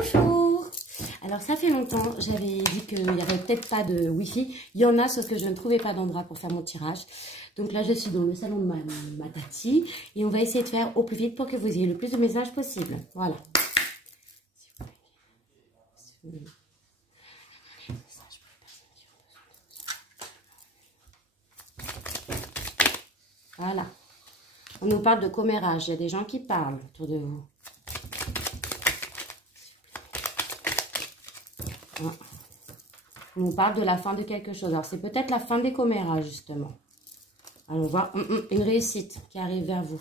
Bonjour. Alors ça fait longtemps, j'avais dit qu'il n'y avait peut-être pas de Wi-Fi. Il y en a, sauf que je ne trouvais pas d'endroit pour faire mon tirage. Donc là, je suis dans le salon de ma tati. Et on va essayer de faire au plus vite pour que vous ayez le plus de messages possible. Voilà. Voilà. On nous parle de commérage. Il y a des gens qui parlent autour de vous. On nous parle de la fin de quelque chose. Alors, c'est peut-être la fin des commérages, justement. Allons voir. Une réussite qui arrive vers vous.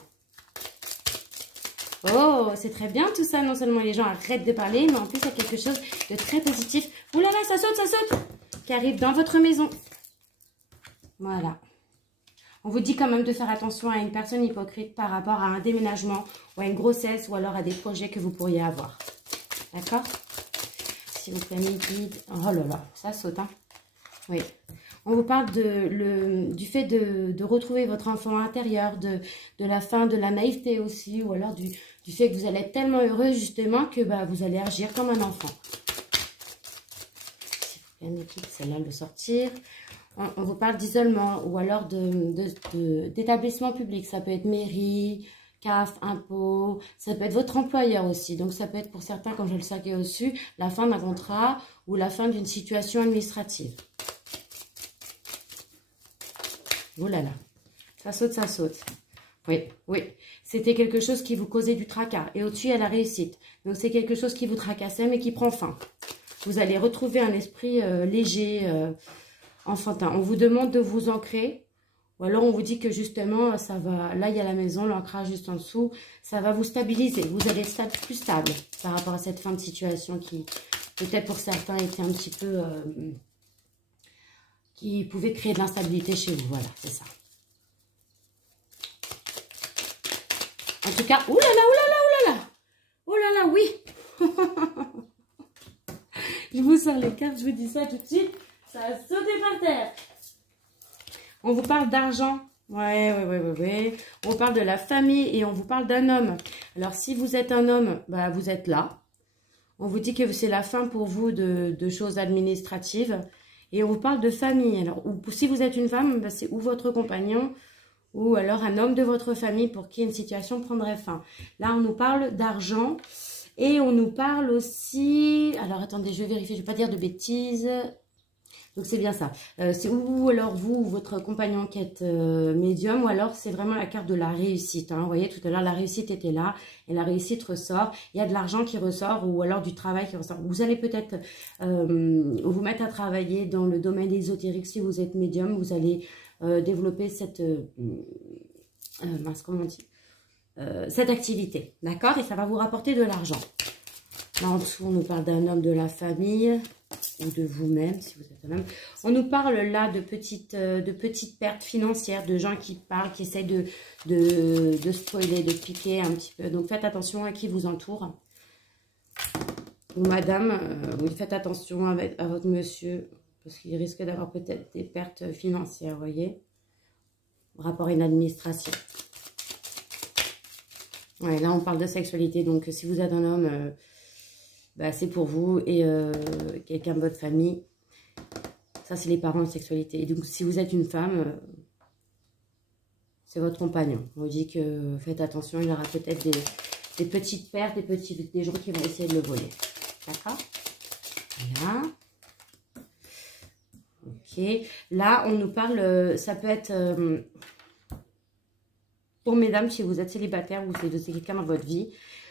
Oh, c'est très bien tout ça. Non seulement les gens arrêtent de parler, mais en plus, il y a quelque chose de très positif. Ouh là là, ça saute, qui arrive dans votre maison. Voilà. On vous dit quand même de faire attention à une personne hypocrite par rapport à un déménagement ou à une grossesse ou alors à des projets que vous pourriez avoir. D'accord ? S'il vous plaît, mes guides. Oh là là, ça saute, hein. Oui. On vous parle du fait de retrouver votre enfant intérieur, de la fin de la naïveté aussi, ou alors du fait que vous allez être tellement heureux justement que vous allez agir comme un enfant. S'il vous plaît, mes guides, celle-là de sortir. On vous parle d'isolement ou alors d'établissement public. Ça peut être mairie, CAF, impôts, ça peut être votre employeur aussi. Donc, ça peut être pour certains, comme je le savais au-dessus, la fin d'un contrat ou la fin d'une situation administrative. Oh là là, ça saute, ça saute. Oui, oui. C'était quelque chose qui vous causait du tracas. Et au-dessus, il y a la réussite. Donc, c'est quelque chose qui vous tracassait, mais qui prend fin. Vous allez retrouver un esprit léger, enfantin. On vous demande de vous ancrer. Ou alors, on vous dit que justement, ça va... Là, il y a la maison, l'ancrage juste en dessous. Ça va vous stabiliser. Vous allez être plus stable par rapport à cette fin de situation qui, peut-être pour certains, était un petit peu... qui pouvait créer de l'instabilité chez vous. Voilà, c'est ça. En tout cas, oulala, oulala, oulala. Oulala, oui. Je vous sors les cartes, je vous dis ça tout de suite. Ça a sauté par terre. On vous parle d'argent. Ouais. On vous parle de la famille et on vous parle d'un homme. Alors, si vous êtes un homme, vous êtes là. On vous dit que c'est la fin pour vous de choses administratives. Et on vous parle de famille. Alors, si vous êtes une femme, c'est ou votre compagnon ou alors un homme de votre famille pour qui une situation prendrait fin. Là, on nous parle d'argent et on nous parle aussi... Alors, attendez, je vais vérifier, je ne vais pas dire de bêtises. Donc, c'est bien ça. C'est ou alors vous ou votre compagnon qui êtes médium ou alors c'est vraiment la carte de la réussite. Hein. Vous voyez, tout à l'heure, la réussite était là et la réussite ressort. Il y a de l'argent qui ressort ou alors du travail qui ressort. Vous allez peut-être vous mettre à travailler dans le domaine ésotérique si vous êtes médium. Vous allez développer cette... comment on dit, cette activité. D'accord? Et ça va vous rapporter de l'argent. Là, en dessous, on nous parle d'un homme de la famille... ou de vous-même, si vous êtes un homme. On nous parle là de petites pertes financières, de gens qui parlent, qui essayent de spoiler, de piquer un petit peu. Donc, faites attention à qui vous entoure. Ou madame, faites attention à votre monsieur, parce qu'il risque d'avoir peut-être des pertes financières, vous voyez, rapport à une administration. Ouais, là, on parle de sexualité, donc si vous êtes un homme... c'est pour vous et quelqu'un de votre famille. Ça, c'est les parents de sexualité. Et donc, si vous êtes une femme, c'est votre compagnon. On vous dit que faites attention, il y aura peut-être des petites pertes, des gens qui vont essayer de le voler. D'accord? Voilà. Ok. Là, on nous parle, ça peut être... pour mesdames, si vous êtes célibataire ou si c'est quelqu'un dans votre vie,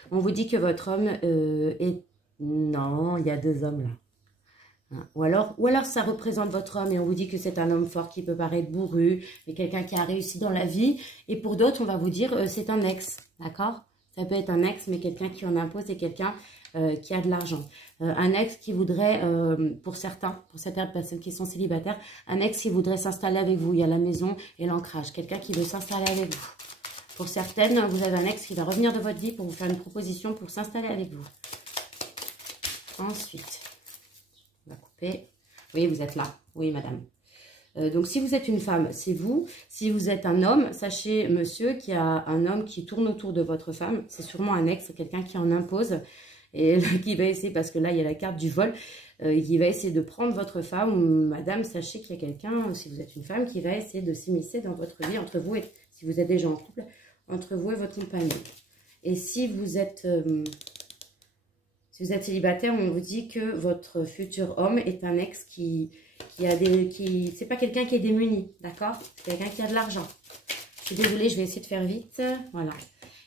on vous dit que votre homme est... Non, il y a deux hommes là. Ou alors ça représente votre homme et on vous dit que c'est un homme fort qui peut paraître bourru, mais quelqu'un qui a réussi dans la vie. Et pour d'autres, on va vous dire c'est un ex, d'accord? Ça peut être un ex, mais quelqu'un qui en impose et quelqu'un qui a de l'argent. Un ex qui voudrait, pour certaines personnes qui sont célibataires, un ex qui voudrait s'installer avec vous. Il y a la maison et l'ancrage. Quelqu'un qui veut s'installer avec vous. Pour certaines, vous avez un ex qui va revenir de votre vie pour vous faire une proposition pour s'installer avec vous. Ensuite, on va couper. Oui, vous êtes là. Oui, madame. Donc, si vous êtes une femme, c'est vous. Si vous êtes un homme, sachez, monsieur, qu'il y a un homme qui tourne autour de votre femme. C'est sûrement un ex, quelqu'un qui en impose. et qui va essayer, parce que là, il y a la carte du vol, qui va essayer de prendre votre femme, ou madame, sachez qu'il y a quelqu'un, si vous êtes une femme, qui va essayer de s'immiscer dans votre vie, entre vous et, si vous êtes déjà en couple, entre vous et votre compagnon. Et si vous êtes célibataire, on vous dit que votre futur homme est un ex c'est pas quelqu'un qui est démuni, d'accord? C'est quelqu'un qui a de l'argent. Je suis désolée, je vais essayer de faire vite. Voilà.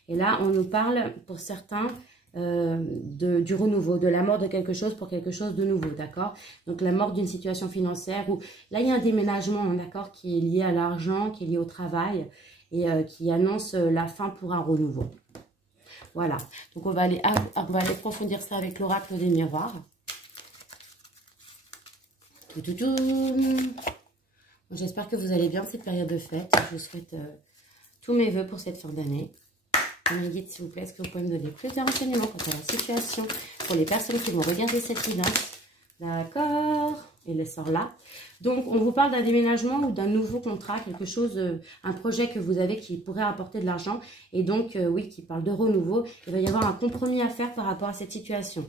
Et là, on nous parle, pour certains, du renouveau, de la mort de quelque chose pour quelque chose de nouveau, d'accord? Donc, la mort d'une situation financière où, là, il y a un déménagement, d'accord, qui est lié à l'argent, qui est lié au travail et qui annonce la fin pour un renouveau. Voilà. Donc, on va aller approfondir ça avec l'oracle des miroirs. J'espère que vous allez bien cette période de fête. Je vous souhaite tous mes voeux pour cette fin d'année. Mes guides, s'il vous plaît, est-ce que vous pouvez me donner plus de renseignements quant à la situation pour les personnes qui vont regarder cette vidéo? D'accord. Et le sort là. Donc, on vous parle d'un déménagement ou d'un nouveau contrat, quelque chose, un projet que vous avez qui pourrait apporter de l'argent. Et donc, oui, qui parle de renouveau. Il va y avoir un compromis à faire par rapport à cette situation.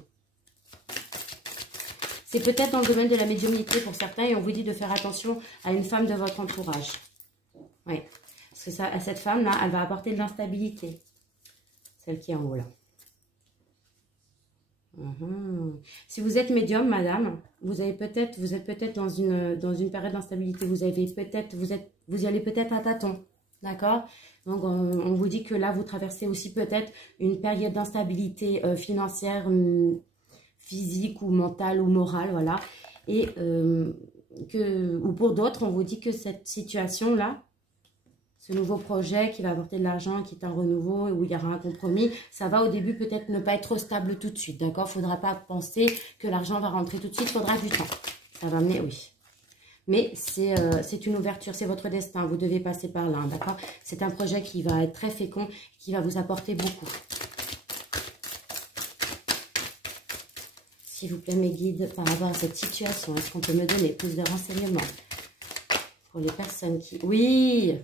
C'est peut-être dans le domaine de la médiumnité pour certains et on vous dit de faire attention à une femme de votre entourage. Oui, parce que ça, cette femme-là, elle va apporter de l'instabilité. Celle qui est en haut là. Si vous êtes médium, madame, vous êtes peut-être dans une période d'instabilité. Vous y allez peut-être à tâtons. D'accord? Donc, on vous dit que là, vous traversez aussi peut-être une période d'instabilité financière, physique ou mentale ou morale, voilà. Et ou pour d'autres, on vous dit que cette situation-là, ce nouveau projet qui va apporter de l'argent, qui est un renouveau, où il y aura un compromis, ça va au début peut-être ne pas être stable tout de suite, d'accord? Il ne faudra pas penser que l'argent va rentrer tout de suite, il faudra du temps. Ça va amener, oui. Mais c'est une ouverture, c'est votre destin, vous devez passer par là, d'accord? C'est un projet qui va être très fécond, qui va vous apporter beaucoup. S'il vous plaît, mes guides, par rapport à cette situation, est-ce qu'on peut me donner plus de renseignements pour les personnes qui... Oui,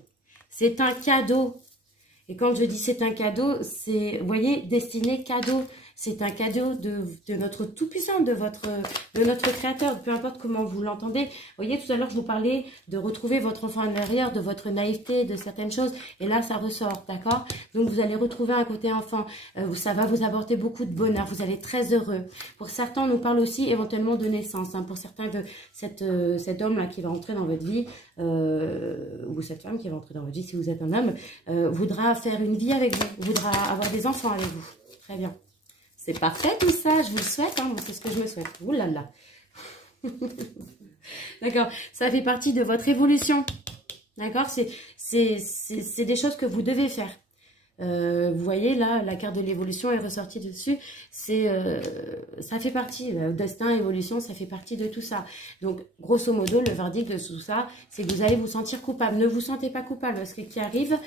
c'est un cadeau. Et quand je dis c'est un cadeau, c'est, vous voyez, destiné cadeau. C'est un cadeau de notre Tout-Puissant, de notre Créateur, peu importe comment vous l'entendez. Vous voyez, tout à l'heure, je vous parlais de retrouver votre enfant intérieur, de votre naïveté, de certaines choses. Et là, ça ressort, d'accord? Donc, vous allez retrouver un côté enfant. Ça va vous apporter beaucoup de bonheur. Vous allez être très heureux. Pour certains, on nous parle aussi éventuellement de naissance. Hein. Pour certains, de cet homme-là qui va entrer dans votre vie, ou cette femme qui va entrer dans votre vie, si vous êtes un homme, voudra faire une vie avec vous, voudra avoir des enfants avec vous. Très bien. C'est parfait tout ça, je vous le souhaite, hein, c'est ce que je me souhaite. Ouh là là. D'accord, ça fait partie de votre évolution. D'accord, c'est des choses que vous devez faire. Vous voyez là, la carte de l'évolution est ressortie dessus. Ça fait partie, le destin, évolution, ça fait partie de tout ça. Donc, grosso modo, le verdict de tout ça, c'est que vous allez vous sentir coupable. Ne vous sentez pas coupable, parce que ce qui arrive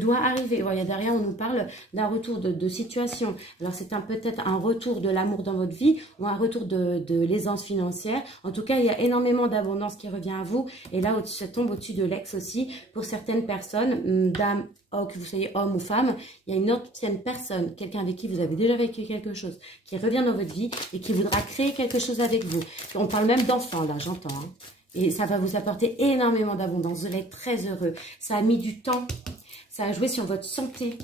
doit arriver. Voilà, derrière, on nous parle d'un retour de situation. Alors, c'est peut-être un retour de l'amour dans votre vie, ou un retour de l'aisance financière. En tout cas, il y a énormément d'abondance qui revient à vous. Et là, ça tombe au-dessus de l'ex aussi. Pour certaines personnes, dames, que vous soyez homme ou femme, il y a une ancienne personne, quelqu'un avec qui vous avez déjà vécu quelque chose, qui revient dans votre vie et qui voudra créer quelque chose avec vous. On parle même d'enfants, là, j'entends. Hein. Et ça va vous apporter énormément d'abondance. Vous allez être très heureux. Ça a mis du temps. Ça a joué sur votre santé.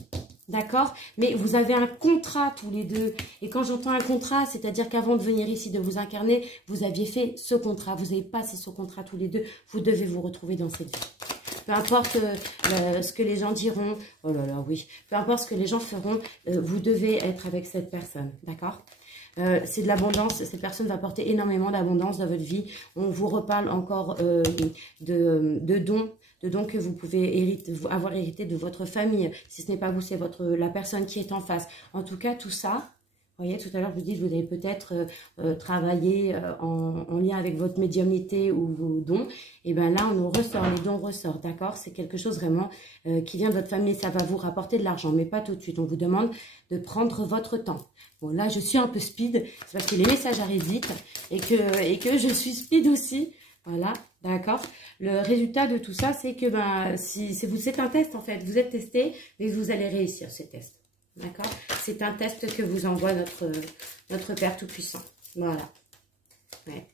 D'accord? Mais vous avez un contrat tous les deux. Et quand j'entends un contrat, c'est-à-dire qu'avant de venir ici, de vous incarner, vous aviez fait ce contrat. Vous avez passé ce contrat tous les deux. Vous devez vous retrouver dans cette vie. Peu importe ce que les gens diront, oh là là, oui, peu importe ce que les gens feront, vous devez être avec cette personne, d'accord? C'est de l'abondance, cette personne va apporter énormément d'abondance dans votre vie. On vous reparle encore de dons que vous pouvez avoir hérité de votre famille. Si ce n'est pas vous, c'est la personne qui est en face. En tout cas, tout ça... Vous voyez, tout à l'heure, vous dites, vous avez peut-être travaillé en lien avec votre médiumnité ou vos dons. Et bien là, on nous ressort, les dons ressortent, d'accord? C'est quelque chose vraiment qui vient de votre famille. Ça va vous rapporter de l'argent, mais pas tout de suite. On vous demande de prendre votre temps. Bon, là, je suis un peu speed. C'est parce que les messages arrivent vite et que je suis speed aussi. Voilà, d'accord. Le résultat de tout ça, c'est que c'est un test, en fait. Vous êtes testé, mais vous allez réussir ces tests. D'accord? C'est un test que vous envoie notre Père Tout-Puissant. Voilà. Ouais.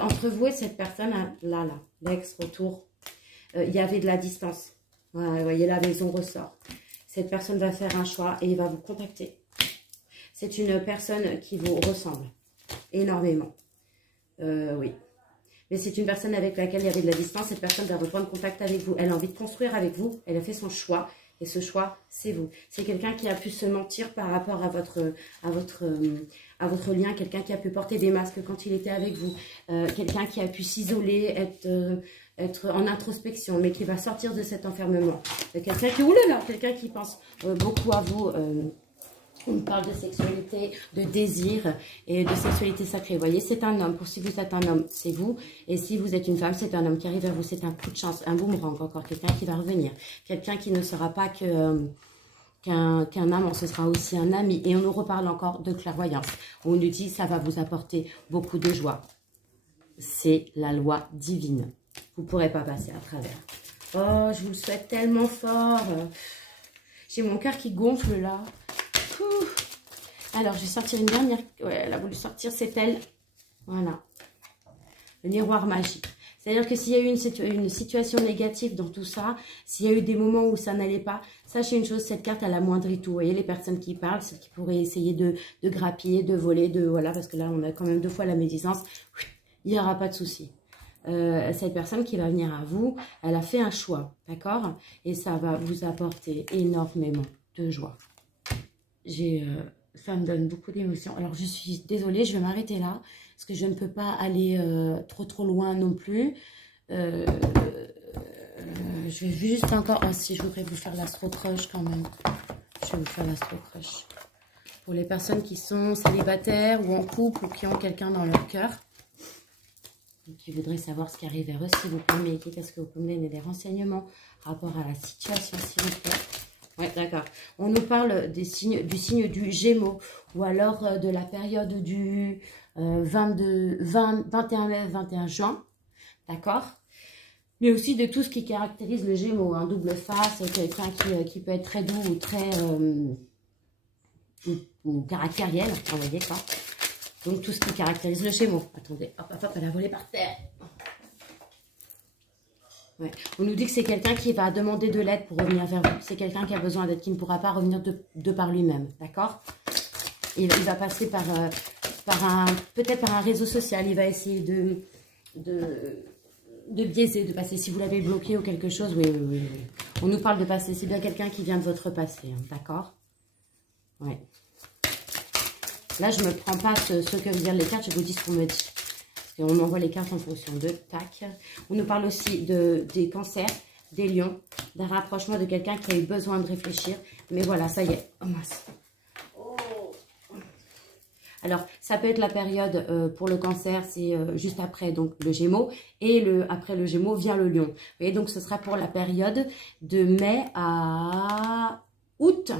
Entre vous et cette personne, là, l'ex-retour, il y avait de la distance. Voilà, vous voyez, la maison ressort. Cette personne va faire un choix et il va vous contacter. C'est une personne qui vous ressemble énormément. Oui. Mais c'est une personne avec laquelle il y avait de la distance. Cette personne va reprendre contact avec vous. Elle a envie de construire avec vous. Elle a fait son choix. Et ce choix, c'est vous. C'est quelqu'un qui a pu se mentir par rapport à votre lien. Quelqu'un qui a pu porter des masques quand il était avec vous. Quelqu'un qui a pu s'isoler, être en introspection, mais qui va sortir de cet enfermement. Quelqu'un qui, oulala, quelqu'un qui pense beaucoup à vous. On parle de sexualité, de désir et de sexualité sacrée. Vous voyez, c'est un homme. Pour si vous êtes un homme, c'est vous. Et si vous êtes une femme, c'est un homme qui arrive vers vous. C'est un coup de chance, un boomerang encore. Quelqu'un qui va revenir. Quelqu'un qui ne sera pas qu'un amant. Ce sera aussi un ami. Et on nous reparle encore de clairvoyance. On nous dit, ça va vous apporter beaucoup de joie. C'est la loi divine. Vous ne pourrez pas passer à travers. Oh, je vous le souhaite tellement fort. J'ai mon cœur qui gonfle là. Alors, je vais sortir une dernière. Ouais, elle a voulu sortir, c'est elle. Voilà. Le miroir magique. C'est-à-dire que s'il y a eu une situation négative dans tout ça, s'il y a eu des moments où ça n'allait pas, sachez une chose, cette carte, elle amoindrit tout. Vous voyez, les personnes qui parlent, celles qui pourraient essayer de grappiller, de voler, voilà, parce que là, on a quand même 2 fois la médisance. Il n'y aura pas de souci. Cette personne qui va venir à vous, elle a fait un choix, d'accord? Et ça va vous apporter énormément de joie. Ça me donne beaucoup d'émotions. Alors, je suis désolée, je vais m'arrêter là, parce que je ne peux pas aller trop loin non plus. Je vais juste encore... Oh, si, je voudrais vous faire l'astro crush quand même. Je vais vous faire l'astro crush. Pour les personnes qui sont célibataires ou en couple ou qui ont quelqu'un dans leur cœur, qui voudraient savoir ce qui arrive vers eux, s'il vous plaît, mais qu'est-ce que vous pouvez me donner des renseignements par rapport à la situation, s'il vous plaît. Oui, d'accord. On nous parle du signe du Gémeaux ou alors de la période du 21 mai, 21 juin. D'accord? Mais aussi de tout ce qui caractérise le Gémeaux. Un double face, quelqu'un qui peut être très doux ou très ou caractériel. Vous voyez quoi? Donc tout ce qui caractérise le Gémeaux. Attendez, hop, hop, hop, elle a volé par terre. Ouais. On nous dit que c'est quelqu'un qui va demander de l'aide pour revenir vers vous. C'est quelqu'un qui a besoin d'aide, qui ne pourra pas revenir de par lui-même. D'accord? Il va passer peut-être par un réseau social. Il va essayer de biaiser, de passer. Si vous l'avez bloqué ou quelque chose, oui. On nous parle de passer. C'est bien quelqu'un qui vient de votre passé. Hein, d'accord? Ouais. Là, je ne me prends pas ce que veut dire les cartes. Je vous dis ce qu'on me dit. Et on envoie les cartes en fonction de tac. On nous parle aussi des cancers, des lions, d'un rapprochement de quelqu'un qui a eu besoin de réfléchir. Mais voilà, ça y est. Oh mince. Oh. Alors, ça peut être la période pour le cancer, c'est juste après donc le Gémeaux. Et après le Gémeaux vient le lion. Vous voyez, donc ce sera pour la période de mai à août.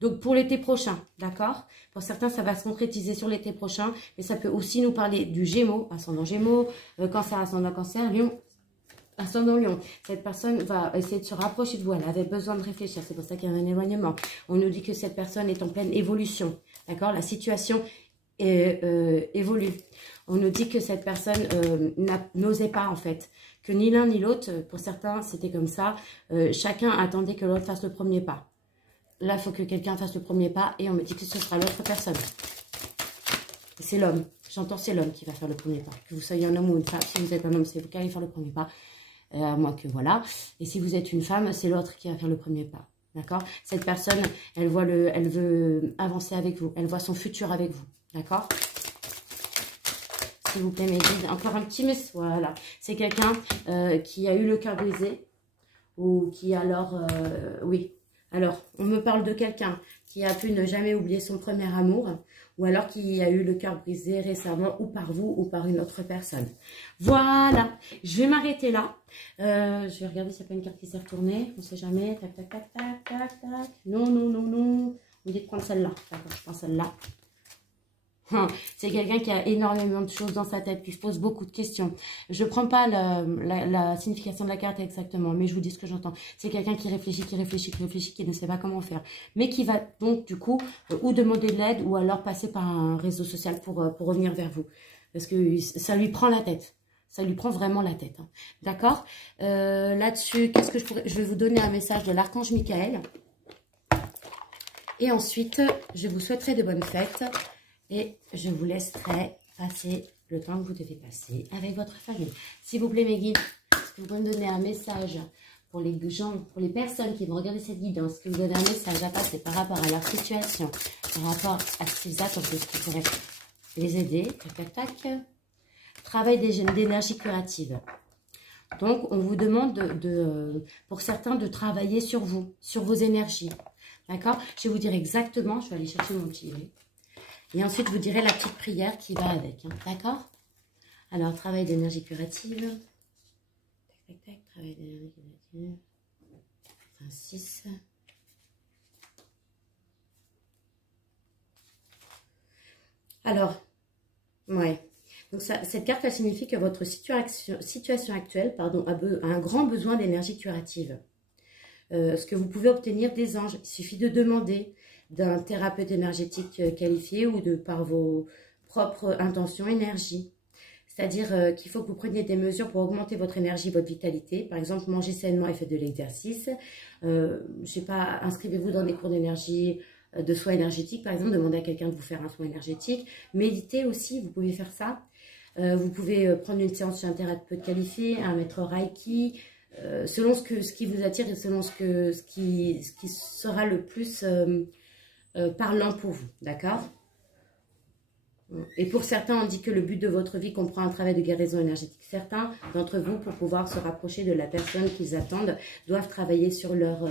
Donc, pour l'été prochain, d'accord? Pour certains, ça va se concrétiser sur l'été prochain. Mais ça peut aussi nous parler du Gémeaux, ascendant Gémeaux, cancer, ascendant cancer, lion, ascendant lion. Cette personne va essayer de se rapprocher de vous. Elle avait besoin de réfléchir. C'est pour ça qu'il y a un éloignement. On nous dit que cette personne est en pleine évolution, d'accord? La situation évolue. On nous dit que cette personne n'osait pas, en fait. Que ni l'un ni l'autre, pour certains, c'était comme ça. Chacun attendait que l'autre fasse le premier pas. Là, il faut que quelqu'un fasse le premier pas et on me dit que ce sera l'autre personne. C'est l'homme. J'entends, c'est l'homme qui va faire le premier pas. Que vous soyez un homme ou une femme, si vous êtes un homme, c'est vous qui allez faire le premier pas. À moins que voilà. Et si vous êtes une femme, c'est l'autre qui va faire le premier pas. D'accord? Cette personne, elle veut avancer avec vous. Elle voit son futur avec vous. D'accord? S'il vous plaît, mes guides. Encore un petit message. Voilà. C'est quelqu'un qui a eu le cœur brisé. Ou qui alors... oui. Alors, on me parle de quelqu'un qui a pu ne jamais oublier son premier amour, ou alors qui a eu le cœur brisé récemment, ou par vous, ou par une autre personne. Voilà, je vais m'arrêter là. Je vais regarder s'il n'y a pas une carte qui s'est retournée. On ne sait jamais. Tac, tac, tac, tac, tac, tac. Non. On me dit de prendre celle-là. D'accord, je prends celle-là. C'est quelqu'un qui a énormément de choses dans sa tête, qui se pose beaucoup de questions. Je ne prends pas la signification de la carte exactement, mais je vous dis ce que j'entends. C'est quelqu'un qui réfléchit, qui ne sait pas comment faire. Mais qui va donc, du coup, ou demander de l'aide, ou alors passer par un réseau social pour revenir vers vous. Parce que ça lui prend la tête. Ça lui prend vraiment la tête. Hein. D'accord. Là-dessus, qu'est-ce que je vais vous donner un message de l'archange Michael. Et ensuite, je vous souhaiterai de bonnes fêtes. Et je vous laisserai passer le temps que vous devez passer avec votre famille. S'il vous plaît, mes guides, est-ce que vous pouvez me donner un message pour les gens, pour les personnes qui vont regarder cette guidance? Est-ce que vous donnez un message à passer par rapport à leur situation, par rapport à ce qu'ils attendent, de ce qui pourrait les aider? Tac, tac, tac. Travail d'énergie curative. Donc, on vous demande, pour certains, de travailler sur vous, sur vos énergies. D'accord? Je vais vous dire exactement, je vais aller chercher mon petit livre. Et ensuite, je vous dirai la petite prière qui va avec. Hein, d'accord? Alors, travail d'énergie curative. Tac, tac, tac. Travail d'énergie curative. 6. Alors, ouais. Donc, cette carte, elle signifie que votre situation actuelle, pardon, a un grand besoin d'énergie curative. Ce que vous pouvez obtenir des anges, il suffit de demander d'un thérapeute énergétique qualifié ou par vos propres intentions, énergie. C'est-à-dire qu'il faut que vous preniez des mesures pour augmenter votre énergie, votre vitalité. Par exemple, mangez sainement et faites de l'exercice. Je sais pas, inscrivez-vous dans des cours d'énergie, de soins énergétiques. Par exemple, demandez à quelqu'un de vous faire un soin énergétique. Méditez aussi, vous pouvez faire ça. Vous pouvez prendre une séance chez un thérapeute qualifié, un maître Reiki, selon ce qui vous attire et selon ce qui sera le plus parlant pour vous, d'accord? Et pour certains, on dit que le but de votre vie comprend un travail de guérison énergétique. Certains d'entre vous, pour pouvoir se rapprocher de la personne qu'ils attendent, doivent travailler sur leur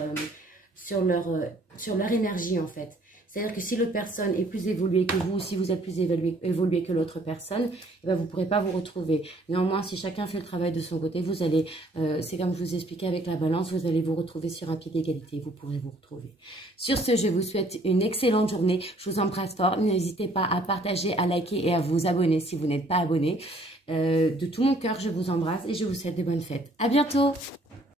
énergie, en fait. C'est-à-dire que si l'autre personne est plus évoluée que vous, si vous êtes plus évolué que l'autre personne, eh ben vous ne pourrez pas vous retrouver. Néanmoins, si chacun fait le travail de son côté, vous allez, c'est comme je vous expliquais avec la balance, vous allez vous retrouver sur un pied d'égalité, vous pourrez vous retrouver. Sur ce, je vous souhaite une excellente journée. Je vous embrasse fort. N'hésitez pas à partager, à liker et à vous abonner si vous n'êtes pas abonné. De tout mon cœur, je vous embrasse et je vous souhaite de bonnes fêtes. À bientôt!